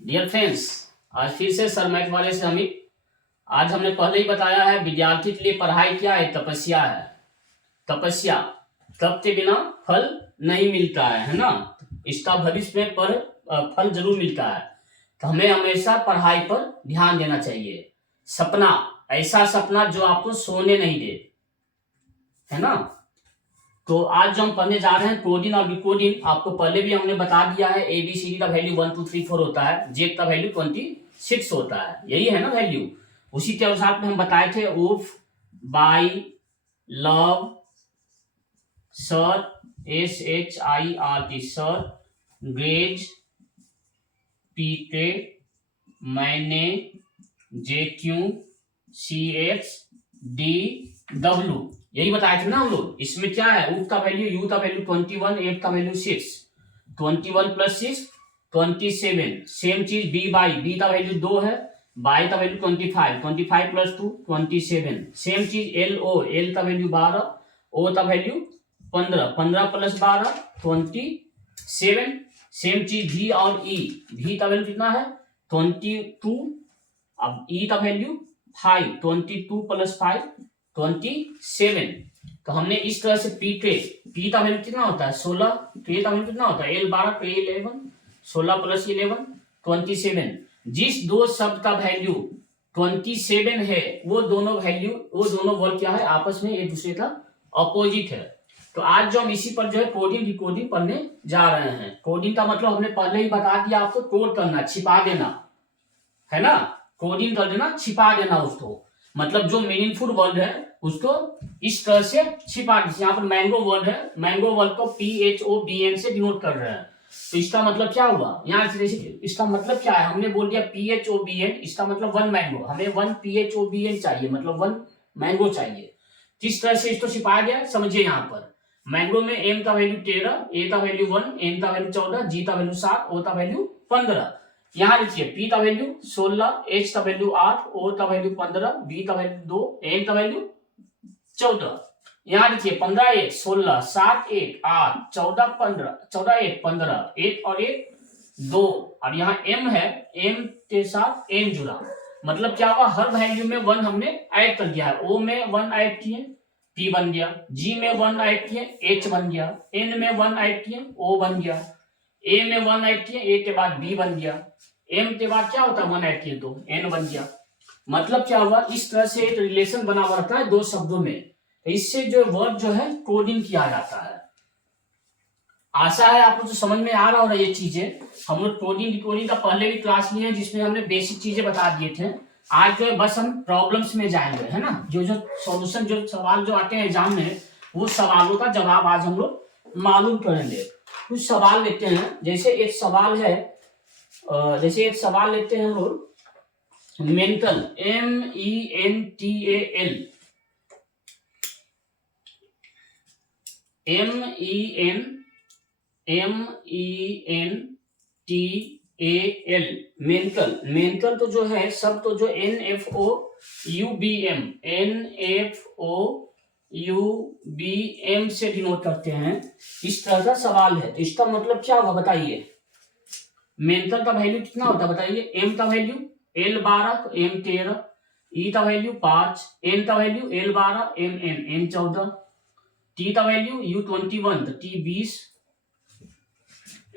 Dear friends, आज फिर से सर मैथ वाले से आज हमने पहले ही बताया है, विद्यार्थी के लिए पढ़ाई क्या है? तपस्या है। तपस्या, तप के बिना फल नहीं मिलता है ना। इसका भविष्य में पर फल जरूर मिलता है। तो हमें हमेशा पढ़ाई पर ध्यान देना चाहिए। सपना, ऐसा सपना जो आपको सोने नहीं दे, है ना। तो आज जो हम पढ़ने जा रहे हैं कोडिन और डिकोडिन, आपको पहले भी हमने बता दिया है। ABCD का वैल्यू 1 2 3 4 होता है, जेड का वैल्यू 26 होता है, यही है ना वैल्यू। उसी के अनुसार हम बताए थे उफ, बाई, लव, सर, SHIRT सर, ग्रेज, पीते, मैंने, JQ, CH, DW, यही बताए थे ना हम लोग। इसमें क्या है, ऊ का वैल्यू, यू का वैल्यू 21, एट का वैल्यू 6, 21 प्लस 6 27। सेम चीज बी बाई, बी का वैल्यू 2 है, बाई का वैल्यू 25, 25 प्लस 2 27। सेम चीज एल ओ, एल का वैल्यू 12, ओ का वैल्यू 15, 15 प्लस 12 27। सेम चीज भी और ई, भी का वैल्यू कितना है 22, अब ई का वैल्यू 5, 22 प्लस 5 27। तो हमने इस तरह से पी का वैल्यू कितना होता है 16, तो ए का वैल्यू कितना होता है L12 तो A11, 16 प्लस 11 27। जिस दो शब्द का वैल्यू 27 है, वो दोनों वर्ड क्या है, आपस में एक दूसरे का अपोजिट है। तो आज जो हम इसी पर जो है कोडिंग डिकोडिंग पढ़ने जा रहे हैं। कोडिंग का मतलब हमने पहले ही बता दिया आपको, कोड करना, छिपा देना, है ना। कोडिंग कर देना, छिपा देना उसको, मतलब जो मीनिंगफुल वर्ड है उसको इस तरह से छिपा। यहाँ पर मैंगो वर्ड है, मैंगो वर्ड को PHOBN से डिनोट कर रहे हैं। तो इसका मतलब क्या हुआ, यहाँ इसका मतलब क्या है, हमने बोल दिया PHOBN, इसका मतलब 1 मैंगो, हमें 1 PHOBN चाहिए, मतलब 1 मैंगो चाहिए। किस तरह से इसको छिपाया गया समझिए। यहाँ पर मैंगो में M का वैल्यू 13, A का वैल्यू 1, N का वैल्यू 14, G का वैल्यू 7, O का वैल्यू 15। यहाँ देखिए P का वैल्यू 16, H का वैल्यू 8, O का वैल्यू 15, B का वैल्यू 2, N का वैल्यू 14। यहाँ देखिए 15 1 16, 7 1 8, 14 15, 14 1 15, 1 और 1 2, और यहाँ M है, M के साथ N जुड़ा, मतलब क्या हुआ, हर वैल्यू में 1 हमने ऐड कर दिया है। O में 1 ऐड किए, P बन गया, G में 1 ऐड किए, H बन गया, N में 1 ऐड किए, O बन गया, A में 1 ऐड किए, A के बाद B बन गया, M के बाद क्या होता है 1 ऐड किए तो N बन गया। मतलब क्या हुआ, इस तरह से एक रिलेशन बना हुआ रहता है दो शब्दों में। इससे जो वर्ड जो है कोडिंग किया जाता है। आशा है आपको तो समझ में आ रहा होगा ये चीजें। हम लोग कोडिंग डिकोडिंग का पहले भी क्लास लिए हैं, जिसमें हमने बेसिक चीजें बता दिए थे। आज जो है बस हम प्रॉब्लम्स में जाएंगे, है ना। जो सॉल्यूशन, जो सवाल जो आते हैं एग्जाम में, वो सवालों का जवाब आज हम लोग मालूम करेंगे। कुछ सवाल लेते हैं, जैसे एक सवाल है, लेते हैं हम लोग मेंटल, MENTAL, MENTAL, मेंटल तो जो है सब तो जो NFOUBM से डिनोट करते हैं। इस तरह का सवाल है, तो इसका मतलब क्या होगा बताइए। मेंटल का वैल्यू कितना होता है बताइए। M का वैल्यू L12 तो M 13, E का वैल्यू 5, N का वैल्यू L12 N 14, T का वैल्यू U21 तो T 20,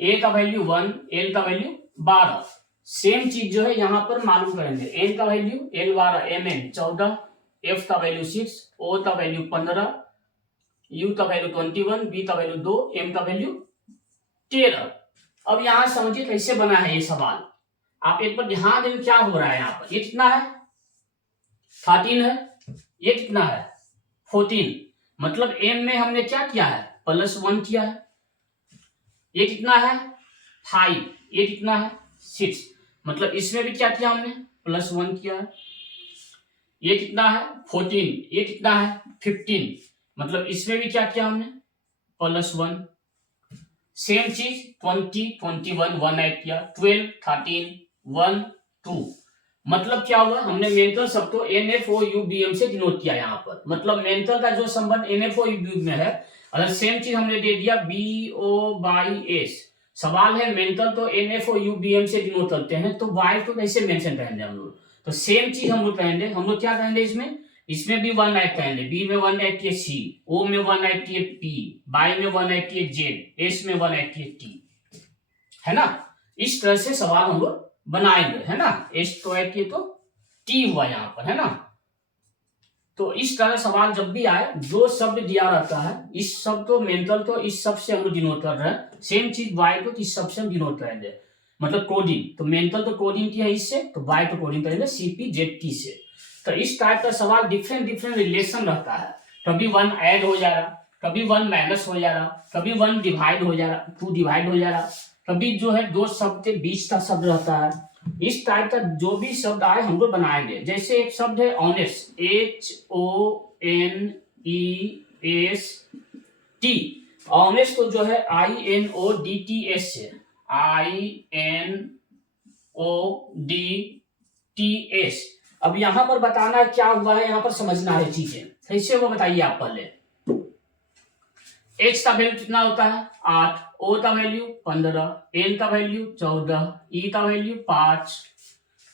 A का वैल्यू 1, L का वैल्यू 12। सेम चीज जो है यहाँ पर मालूम करेंगे। N का वैल्यू L12 MN 14, F का वैल्यू 6, O का वैल्यू 15, U का वैल्यू 21, B का वैल्यू 2, M का वैल्यू 13। अब यहाँ समझिए कैसे बना है ये सवाल। आप एक बार ध्यान दें क्या हो रहा है। यहाँ पर ये कितना है 13 है, ये कितना है 14, मतलब M में हमने क्या किया है +1 किया है। ये कितना है 5, ये कितना है 6, मतलब इसमें भी क्या किया हमने +1 किया है। ये कितना है 14, ये कितना है 15, मतलब इसमें भी क्या किया हमने +1। सेम चीज 20 21 1 ऐड किया, 12 13 1 2, मतलब क्या हुआ हमने मेंटल शब्द को NFOUBM से डिनोट किया यहाँ पर। मतलब मेंटल का जो संबंध NFOUBM में है, अगर सेम चीज हमने दे दिया BO/S, सवाल है मेंटल तो NFOUBM से डिनोट करते हैं, तो वाई तो कैसे मेंशन करेंगे हम लोग? तो सेम चीज हम लोग कहेंगे, हम लोग क्या कहेंगे इसमें भी 1 ऐड करेंगे, बी में 1 ऐड किए सी, ओ में 1 ऐड किए पी, बाई में 1 ऐड किए जेड, एस में 1 ऐड किए टी, है ना? इस तरह से सवाल हम लोग बनाएंगे, है ना? एस तो ऐड किए तो टी हुआ यहाँ पर, है ना? तो इस तरह सवाल जब भी आए, जो शब्द दिया रहता है, इस शब्द तो मेंटल तो इस शब्द से हम लोग डिनोट कर रहे हैं, सेम चीज वाई तो इस शब्द से हम डिनोट करेंगे, मतलब कोडिंग। तो मेंटल तो कोडिंग किया इससे, तो वाई तो कोडिंग करेंगे CPZT से। तो इस टाइप का सवाल डिफरेंट रिलेशन रहता है, कभी 1 ऐड हो जा रहा, कभी 1 माइनस हो जा रहा, कभी 1 डिवाइड हो जा रहा, 2 डिवाइड हो जा रहा, कभी जो है दो शब्द के बीच का शब्द रहता है। इस टाइप का जो भी शब्द आए हम लोग बनाएंगे। जैसे एक शब्द है ऑनेस्ट, HONEST, ऑनेस्ट को जो है INODTS से, INODTS। अब यहां पर बताना क्या हुआ है, यहां पर समझना है चीजें कैसे, वो बताइए आप पहले। H का वैल्यू कितना होता है 8, O का वैल्यू 15, N का वैल्यू 14, E का वैल्यू 5,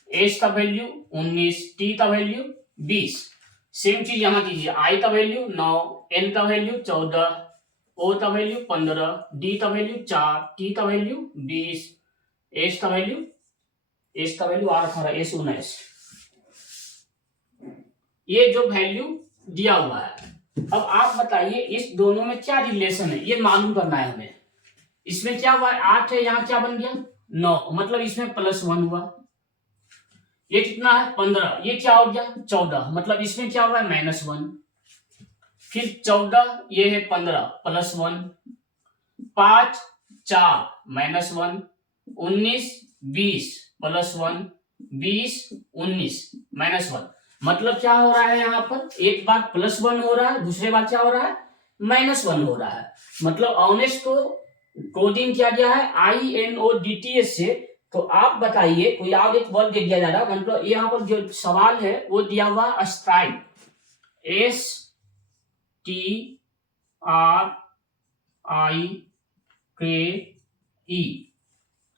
S का वैल्यू 19, T का वैल्यू 20। सेम चीज यहां कीजिए, I का वैल्यू 9, N का वैल्यू 14, O का वैल्यू 15, D का वैल्यू 4, T का वैल्यू 20, S का वैल्यू 18, S 19। ये जो वैल्यू दिया हुआ है, अब आप बताइए इस दोनों में क्या रिलेशन है, ये मालूम करना है हमें। इसमें क्या हुआ, 8 है, यहाँ क्या बन गया 9, मतलब इसमें +1 हुआ। ये कितना है 15, ये क्या हो गया 14, मतलब इसमें क्या हुआ -1। फिर 14, ये है 15 +1, 5 4 -1, 19 20 +1, 20 19 -1। मतलब क्या हो रहा है यहाँ पर, एक बार +1 हो रहा है, दूसरे बार क्या हो रहा है -1 हो रहा है। मतलब ऑनेस्ट को कोडिंग किया गया है INODTS से। तो आप बताइए, कोई और एक वर्ड दे दिया जा रहा है, मतलब यहाँ पर जो सवाल है वो दिया हुआ स्ट्राइक, STRIKE।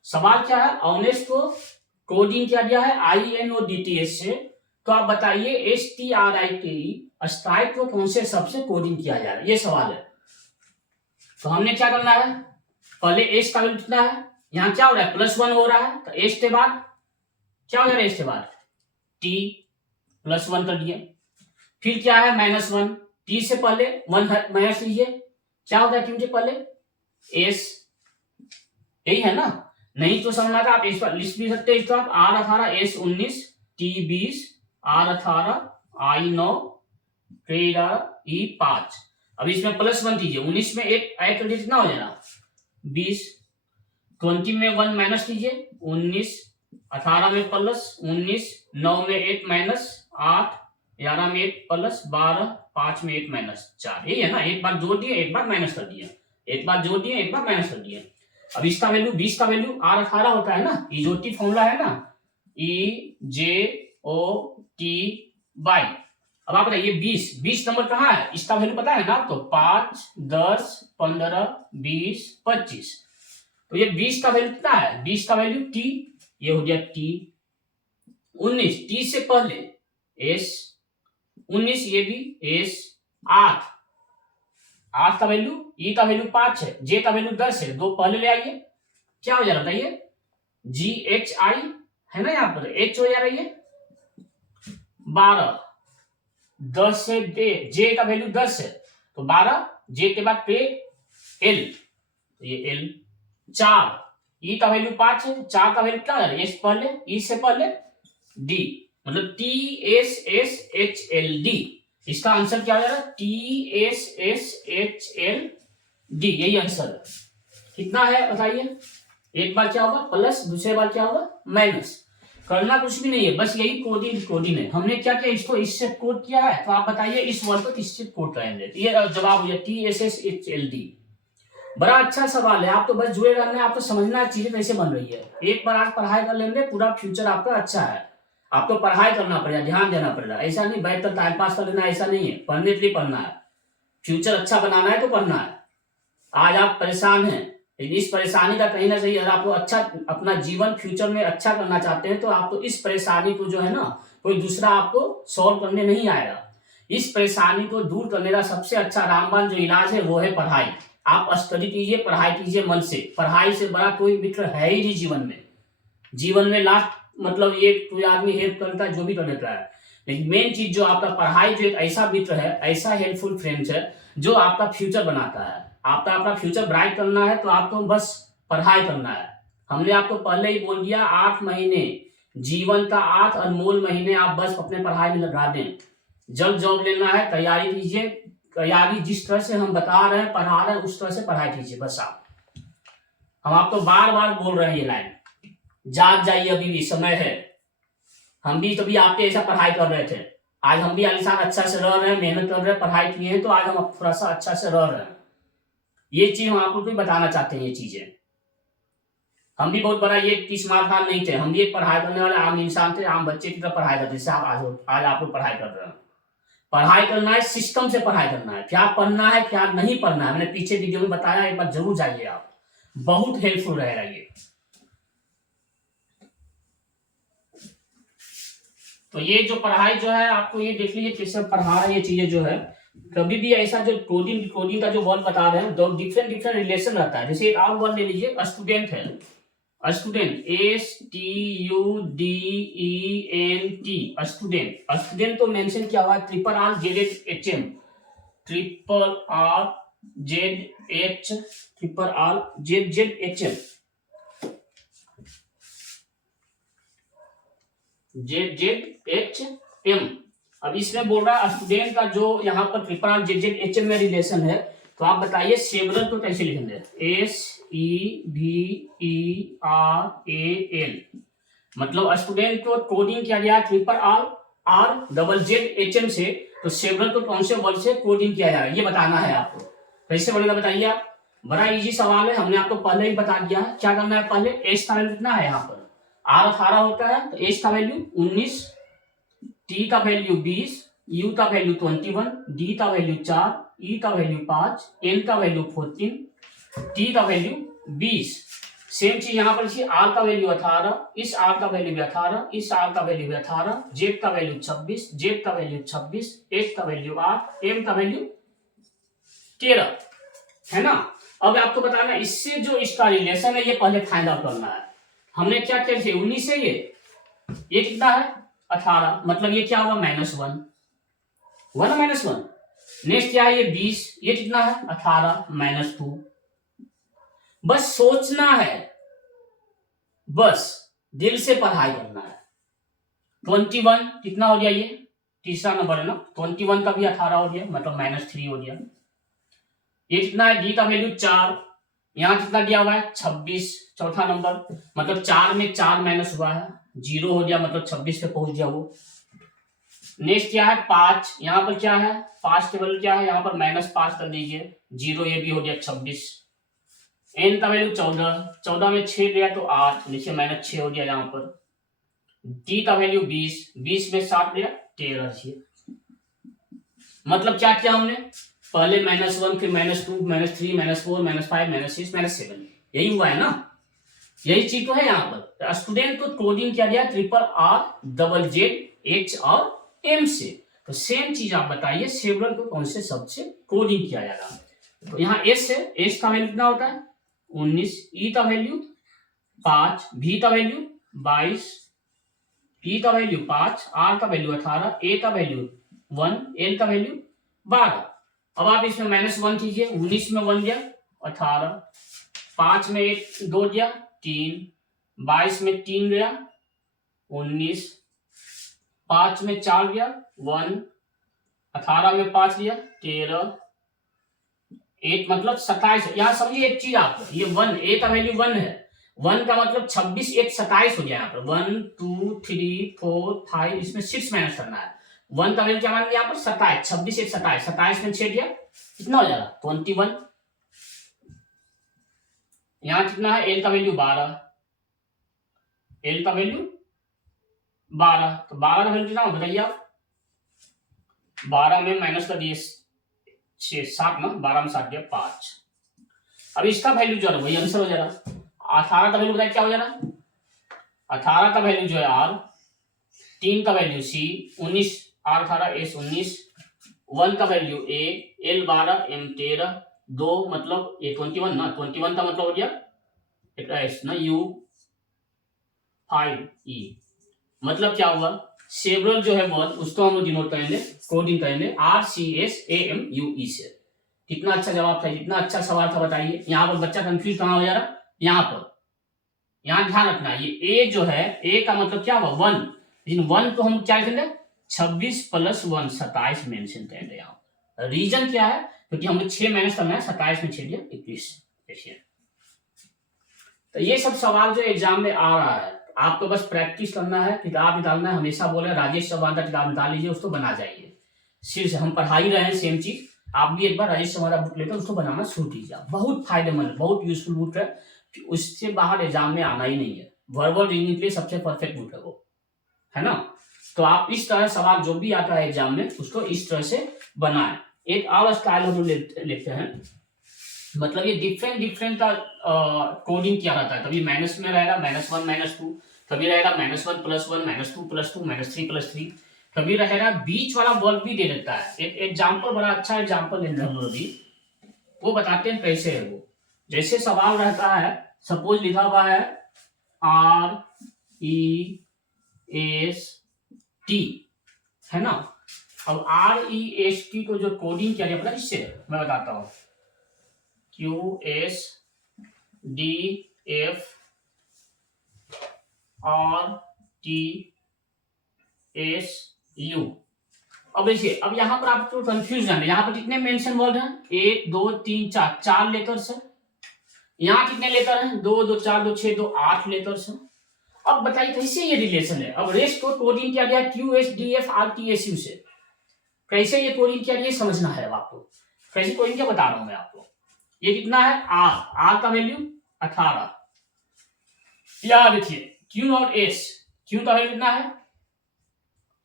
सवाल क्या है, ऑनेस्ट को कोडिंग किया गया है INODTS से। तो आप बताइए STRIKE स्ट्राइक को कौन से शब्द से कोडिंग किया जा रहा है, ये सवाल है। तो हमने क्या करना है, पहले एस का वैल्यू कितना है, यहाँ क्या हो रहा है +1 हो रहा है, तो एस के बाद क्या हो जा रहा है, एस के बाद T +1 कर दिए। फिर क्या है -1, T से पहले 1 माइनस लीजिए, क्या होगा T से पहले एस, यही है ना? नहीं तो समझना था आप इस पर लिस्ट भी सकते हैं, तो आप R18 S 19 T 20 R18 I 9 E 5। अब इसमें +1 कीजिए, 19 में 1 ऐड कर कितना हो जाएगा 20, 20 में 1 माइनस कीजिए 19, 18 में +19, 9 में 1 माइनस 8, 11 में 1 +12, 5 में 1 माइनस 4। यही है ना, एक बार जोड़ दिए एक बार माइनस कर दिए, एक बार जोड़ दिए एक बार माइनस कर दिए। अब इसका वैल्यू 20 का वैल्यू R18 होता है ना, इजोटी फॉर्मूला है ना, EJOTY। अब आप बताइए 20 नंबर कहाँ है, इसका वैल्यू पता है ना आपको, 5 10 15 20 25। तो ये 20 का वैल्यू कितना है, 20 का वैल्यू T, ये हो गया T। 19 T से पहले S, 19 ये भी S। 8 का वैल्यू, E का वैल्यू 5 है, J का वैल्यू 10 है, 2 पहले ले आइए, क्या हो जा रहा है बताइए, GHI है ना, यहाँ पर H हो जा रही है 12, 10 से J का वैल्यू 10 है, तो 12, J के बाद पे L, ये L। 4 E का वैल्यू 5 है, 4 का वैल्यू क्या है, S पहले, E से पहले D, मतलब TSSHLD। इसका आंसर क्या हो जा रहा है TSSHLD, यही आंसर है। कितना है बताइए, एक बार क्या होगा प्लस, दूसरे बार क्या होगा माइनस। करना कुछ भी नहीं है, बस यही कोडिंग है। हमने क्या किया, इसको इससे कोड किया है, तो आप बताइए इस वर्ड को किससे कोड करेंगे, ये जवाब हो जाए TSSHLD। बड़ा अच्छा सवाल है, आप तो बस जुड़े रहना है, आपको समझना है चीजें कैसे बन रही है। एक बार आप पढ़ाई कर लेंगे, पूरा फ्यूचर आपका अच्छा है। आपको पढ़ाई करना पड़ेगा, ध्यान देना पड़ेगा, ऐसा नहीं बैठ कर टाइम पास कर लेना, ऐसा नहीं है। पढ़ने के लिए पढ़ना है, फ्यूचर अच्छा बनाना है तो पढ़ना है। आज आप परेशान हैं, लेकिन इस परेशानी का कहीं ना कहीं अगर आपको अच्छा अपना जीवन फ्यूचर में अच्छा करना चाहते हैं तो आपको इस परेशानी को जो है ना कोई दूसरा आपको सॉल्व करने नहीं आएगा। इस परेशानी को दूर करने का सबसे अच्छा रामबाण जो इलाज है वो है पढ़ाई। आप स्टडी कीजिए, पढ़ाई कीजिए मन से। पढ़ाई से बड़ा कोई मित्र है ही नहीं जीवन में। जीवन में लास्ट मतलब ये कोई आदमी हेल्प करता है जो भी कर देता है, लेकिन मेन चीज जो आपका पढ़ाई जो एक ऐसा मित्र है, ऐसा हेल्पफुल फ्रेंड्स है जो आपका फ्यूचर बनाता है। आपका अपना फ्यूचर ब्राइट करना है तो आपको बस पढ़ाई करना है। हमने आपको पहले ही बोल दिया 8 महीने, जीवन का 8 अनमोल महीने आप बस अपने पढ़ाई में लगा दें। जब जॉब लेना है तैयारी कीजिए, तैयारी जिस तरह से हम बता रहे हैं पढ़ा रहे हैं उस तरह से पढ़ाई कीजिए बस आप। हम आपको बार बार बोल रहे हैं ये लाइन, जाग जाइए, अभी भी समय है। हम भी कभी आपके ऐसा पढ़ाई कर रहे थे, आज हम भी आलिशान अच्छा से रह रहे हैं, मेहनत कर रहे हैं, पढ़ाई किए हैं तो आज हम थोड़ा सा अच्छा से रह रहे हैं। ये चीज हम आपको भी बताना चाहते हैं। ये चीजें हम भी बहुत बड़ा ये स्मार्ट खान नहीं थे, हम भी एक पढ़ाई करने वाले आम इंसान थे, आम बच्चे की तरह पढ़ाई करते जैसे आप आज आप लोग पढ़ाई कर रहे हैं। पढ़ाई करना है, सिस्टम से पढ़ाई करना है, क्या पढ़ना है क्या नहीं पढ़ना है मैंने पीछे वीडियो में बताया, एक बार जरूर जाइए आप, बहुत हेल्पफुल रहेगा ये। तो ये जो पढ़ाई जो है आपको ये देख लीजिए कैसे पढ़ा रहे हैं ये चीजें जो है। कभी भी ऐसा जो कोडिंग का जो वर्ड बता रहे हैं, दो डिफरेंट डिफरेंट रिलेशन रहता है। जैसे एक और वर्ड ले लीजिए, स्टूडेंट है, स्टूडेंट STUDENT, स्टूडेंट तो मेंशन किया हुआ है RRZHM, ZZHM। अब इसमें बोल रहा है स्टूडेंट का जो यहाँ पर RRZZHM में रिलेशन है, तो आप बताइए सेवरल को कैसे लिखेंगे? SEVERAL, मतलब स्टूडेंट को कोडिंग किया गया RRZZHM से, तो सेवरल को कौन से वर्ड से कोडिंग किया जाएगा ये बताना है आपको। कैसे बनेगा बताइए आप? बड़ा इजी सवाल है, हमने आपको पहले ही बता दिया है। क्या करना है? पहले एच का वैल्यू कितना है यहाँ पर? R 18 होता है तो एच का वैल्यू 19, T का वैल्यू 20, U का वैल्यू 21, D का वैल्यू 4, E का वैल्यू 5, N का वैल्यू 14, T का वैल्यू 20। सेम चीज यहाँ पर R का वैल्यू 18, इस R का वैल्यू भी 18, इस R का वैल्यू भी 18, Z का वैल्यू 26, Z का वैल्यू 26, H का वैल्यू 8, M का वैल्यू 13, है ना। अब आपको बताना इससे जो इसका रिलेशन है ये पहले फाइंड आउट करना है। हमने क्या किया? 19 से ये कितना है? 18, मतलब ये क्या होगा? -1, 1 -1। नेक्स्ट क्या है? ये 20, ये कितना है? 18 -2। बस सोचना है, बस दिल से पढ़ाई करना है। 21 कितना हो गया? ये तीसरा नंबर है ना, 21 का भी 18 हो गया, मतलब -3 हो गया। ये कितना है? डी का वैल्यू 4, यहाँ कितना दिया हुआ है? 26, चौथा नंबर, मतलब 4 में 4 माइनस हुआ है, 0 हो गया, मतलब 26 पे पहुंच गया वो। नेक्स्ट क्या है? 5, यहाँ पर क्या है? 5 के वैल्यू क्या है? यहाँ पर -5 कर दीजिए, 0, ये भी हो गया 26। एन का वैल्यू 14, 14 में 6 गया तो 8, नीचे -6 हो गया यहाँ पर। डी का वैल्यू 20, 20 में 7 गया 13। मतलब क्या किया हमने? पहले -1, फिर -2, -3, -4, -5, -6, -7, यही हुआ है ना। यही चीज तो है यहाँ पर। स्टूडेंट को कोडिंग किया गया RRZZH और M से। तो सेम चीज आप बताइए सेवरल को कौन से शब्द से कोडिंग किया जाएगा? तो यहाँ S है, S का वैल्यू कितना होता है? 19, E का वैल्यू 5, V का वैल्यू 22, P का वैल्यू 5, R का वैल्यू 18, A का वैल्यू 1, L का वैल्यू 12। अब आप इसमें -1 कीजिए, 19 में 1 गया 18, 5 में 1 2 गया 3, 22 में 3 गया 19, 5 में 4 गया 1, 18 में 5 गया 13, 8 मतलब 27। यहाँ समझिए एक चीज आप, ये 1, A का वैल्यू 1 है, 1 का मतलब 26, 1 27 हो गया यहाँ पर। 1 2 3 4 5, इसमें 6 माइनस करना है। 1 का वैल्यू क्या मान लिया यहाँ पर? 27, 26 1 27, 27 में 6 दिया कितना हो जाएगा? 21। यहाँ कितना है? L का वैल्यू 12, L का वैल्यू 12, तो 12 का वैल्यू कितना बताइए आप? 12 में माइनस कर दिए 6 7 ना, 12 में 7 दिया 5। अब इसका वैल्यू जो है वही आंसर हो जाएगा। 18 का वैल्यू बताइए क्या हो जाएगा, 18 का वैल्यू जो है आर, 3 का वैल्यू सी, 19 आर 18 एस 19, 1 का वैल्यू ए, एल 12 एम 13, 2 मतलब ये 21 ना, 21 का मतलब हो गया एस ना यू 5 ई, मतलब क्या हुआ सेवरल जो है वर्ड उसको हम लोग डिनोट करेंगे कोडिंग करेंगे R C S A M U E से। कितना अच्छा जवाब था, इतना अच्छा सवाल था बताइए। यहाँ पर बच्चा कंफ्यूज कहाँ हो जा रहा, यहाँ पर, यहाँ ध्यान रखना ये ए जो है ए का मतलब क्या हुआ 1, लेकिन 1 को हम क्या लिखेंगे 26 + 1 27 मेंशन करेंगे। यहाँ रीजन क्या है क्योंकि हमने 6 माइनस करना है, 27 में 6 दिया 21। देखिए तो ये सब सवाल जो एग्जाम में आ रहा है आपको बस प्रैक्टिस करना है, किताब निकालना है। हमेशा बोले राजेश चौहान का किताब निकाल लीजिए, उसको बना जाइए। सिर्फ हम पढ़ा ही रहे हैं सेम चीज, आप भी एक बार राजेश चौहान का बुक लेकर उसको बनाना शुरू कीजिए। बहुत फायदेमंद, बहुत यूजफुल बुक है, उससे बाहर एग्जाम में आना ही नहीं है। वर्बल रीडिंग के लिए सबसे परफेक्ट बुक है वो, है ना। तो आप इस तरह सवाल जो भी आता है एग्जाम में उसको इस तरह से बनाएं। एक और स्टाइल हम लोग लेते हैं, मतलब ये डिफरेंट का कोडिंग किया रहता है। कभी माइनस में रहेगा -1 -2, कभी रहेगा -1 + 1 -2 + 2 -3 + 3, कभी रहेगा बीच वाला वर्ड भी दे देता है। एक एग्जाम्पल, बड़ा अच्छा एग्जाम्पल लेते हैं हम लोग भी, वो बताते हैं कैसे है वो। जैसे सवाल रहता है, सपोज लिखा हुआ है REST, है ना। अब REST को जो कोडिंग किया गया पता इससे मैं बताता हूँ, QSDFRTSU। अब देखिए, अब यहाँ पर आपको कंफ्यूजन है, यहाँ पर कितने मेंशन वर्ड हैं 1 2 3 4, 4 लेटर्स है। यहाँ कितने लेटर हैं 2 2 4 2 6 2 8 लेटर्स हैं। अब बताइए कैसे ये रिलेशन है। अब रेस्ट को कोडिंग किया गया QSDFRTSU से, कैसे ये कोडिंग किया गया समझना है आपको। कैसे कोडिंग क्या बता रहा हूं मैं आपको। ये कितना है आर का वैल्यू 18, या देखिए क्यू और एस, क्यू का वैल्यू कितना है,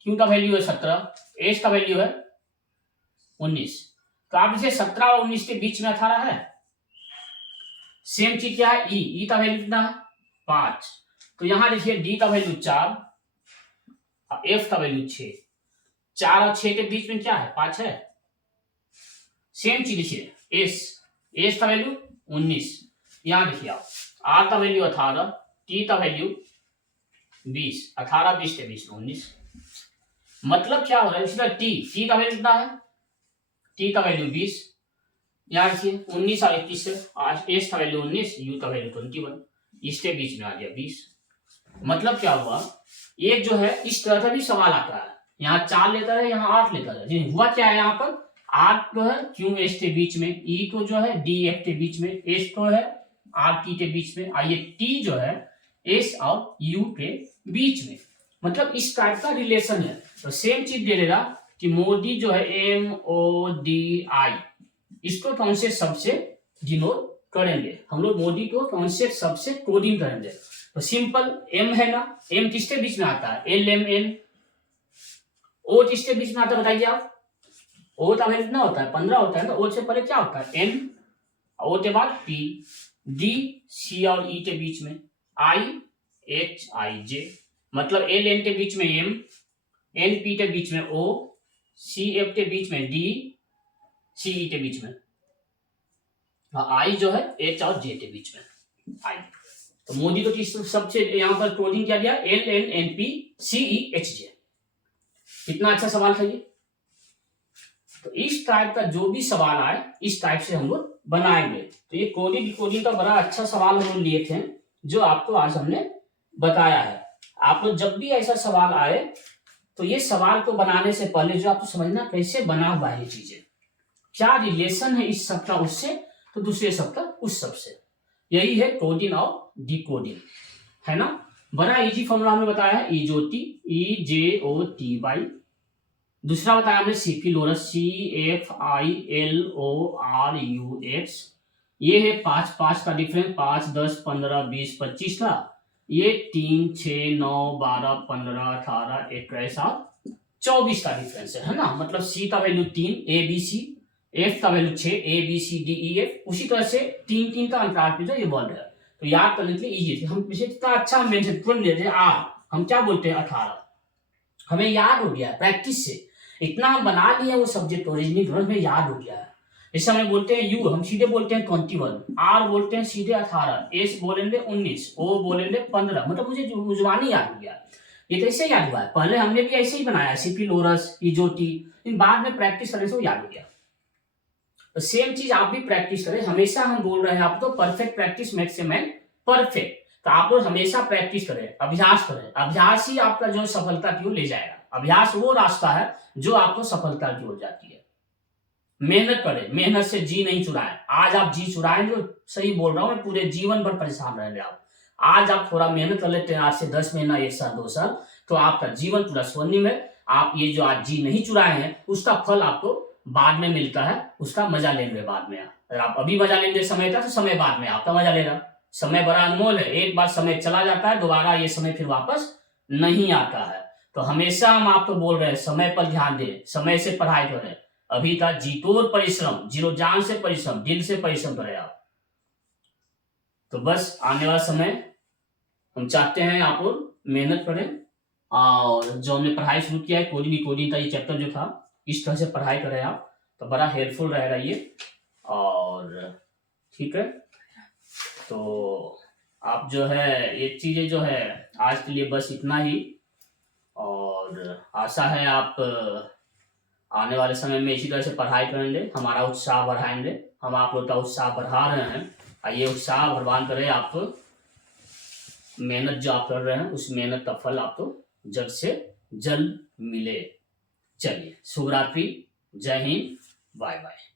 क्यू का वैल्यू है 17, एस का वैल्यू है 19। तो आप इसे 17 और 19 के बीच में 18 है। सेम चीज क्या है ई का वैल्यू कितना है 5, तो यहां देखिए डी का वैल्यू 4, एफ का वैल्यू 6, 4 और 6 के बीच में क्या है 5 है। सेम चीज देखिए एस का वैल्यू 19, यहां देखिए आप आर का वैल्यू 18, टी का वैल्यू 20, 18 20 के बीच में 19। मतलब क्या हो रहा है इसका टी का वैल्यू कितना है, टी का वैल्यू 20, यहाँ देखिए 19 और 21 से, एस का वैल्यू 19, यू का वैल्यू 21, इसके बीच में आ गया 20। मतलब क्या हुआ, ये जो है इस तरह का भी सवाल आता है। यहाँ 4 लेटर है, यहाँ 8 लेटर है। हुआ क्या है यहाँ पर, आर तो है क्यू एस के बीच में, ई तो जो है डी एफ के बीच में, एस तो है आर टी के बीच में, और ये टी जो है एस और यू के बीच में। मतलब इस टाइप का रिलेशन है। तो सेम चीज दे देगा कि मोदी जो है MODI, इसको कौन से सबसे डिनोट करेंगे हम लोग, मोदी को कौन से सबसे कोडिंग करेंगे। तो सिंपल एम है ना, एम किसके बीच में आता है LMN, ओ किसके बीच में आता है बताइए आप, ओ का वैल्यू कितना होता है 15 होता है ना, ओ से पहले क्या होता है N, ओ के बाद P, D C और E के बीच में IHIJ, मतलब LN के बीच में M, NP के बीच में O, CF के बीच में D, CE के बीच में, I जो है H और J के बीच में I। तो मोदी को किस सबसे यहाँ पर कोडिंग किया गया LNNPCEHJ। कितना अच्छा सवाल था ये। तो इस टाइप का जो भी सवाल आए इस टाइप से हम लोग बनाएंगे। तो ये कोडिंग का बड़ा अच्छा सवाल हम लोग लिए थे जो आपको आज हमने बताया है। आप लोग जब भी ऐसा सवाल आए तो ये सवाल को बनाने से पहले जो आपको समझना कैसे बना हुआ है ये चीजें, क्या रिलेशन है इस सब का उससे, तो दूसरे सब का उस सब से। यही है कोडिंग और डिकोडिंग, है ना। बड़ा इजी फॉर्मूला हमने बताया है इजोटी, EJOTY। दूसरा बताया हमने सिफिलोरस, CFILORUX। ये है 5 5 का डिफरेंस, 5 10 15 20 25 का। ये 3 6 9 12 15 18 21 और 24 का डिफरेंस है ना। मतलब C का वैल्यू 3 ABC, एफ का value 6, A B C D E F, उसी तरह से 3 का अंतराल पे जो ये वर्ड है, तो याद करने के लिए इजी थी। हम इसे इतना अच्छा मेंशन तुरंत ले रहे आर, हम क्या बोलते हैं 18, हमें याद हो गया प्रैक्टिस से, इतना हम बना लिए वो सब्जेक्ट ओरिजिनल हमें याद हो गया है। जैसे हमें बोलते हैं यू, हम सीधे बोलते हैं 21, आर बोलते हैं सीधे 18, एस बोलेंगे 19, ओ बोलेंगे 15, मतलब मुझे जुबानी याद हो गया। ये कैसे याद हुआ है, पहले हमने भी ऐसे ही बनाया, सिपी लोरस इजोटी, इन बाद में प्रैक्टिस करने से वो याद हो गया। तो सेम चीज आप भी प्रैक्टिस करें, हमेशा हम बोल रहे हैं आपको perfect practice makes a man perfect, तो आप लोग हमेशा प्रैक्टिस करें, अभ्यास करें, अभ्यास ही आपका जो सफलता की ओर ले जाएगा। अभ्यास वो रास्ता है जो आपको सफलता की ओर जाती है। मेहनत करें, मेहनत से जी नहीं चुराएं। आज आप जी चुराएंगे, सही बोल रहा हूं मैं, पूरे जीवन भर परेशान रहेंगे आप। आज आप थोड़ा मेहनत कर लेते हैं, आज से 10 महीना, 1 साल, 2 साल, तो आपका जीवन पूरा स्वर्णिम है। आप ये जो आज जी नहीं चुराए हैं उसका फल आपको बाद में मिलता है, उसका मजा लेंगे बाद में। अगर आप अभी मजा लेंगे समय का, तो समय बाद में आपका मजा लेगा। समय बड़ा अनमोल है, एक बार समय चला जाता है, दोबारा ये समय फिर वापस नहीं आता है। तो हमेशा हम आपको बोल रहे हैं समय पर ध्यान दें, समय से पढ़ाई करें। अभी का जीतोड़ परिश्रम, जीरो जान से परिश्रम, दिल से परिश्रम करें आप। तो बस आने वाला समय हम चाहते हैं आप लोग मेहनत करें, और जो हमने पढ़ाई शुरू किया है कोडिंग का ये चैप्टर जो था, इस तरह से पढ़ाई करें आप, तो बड़ा हेल्पफुल रहेगा ये। और ठीक है, तो आप जो है ये चीजें जो है आज के लिए बस इतना ही, और आशा है आप आने वाले समय में इसी तरह से पढ़ाई करेंगे, हमारा उत्साह बढ़ाएंगे। हम आप लोग का उत्साह बढ़ा रहे हैं, और ये उत्साह भगवान करे आपको मेहनत जो आप कर रहे हैं उस मेहनत का फल आपको जल्द से जल्द मिले। चलिए, शुभ रात्रि, जय हिंद, बाय बाय।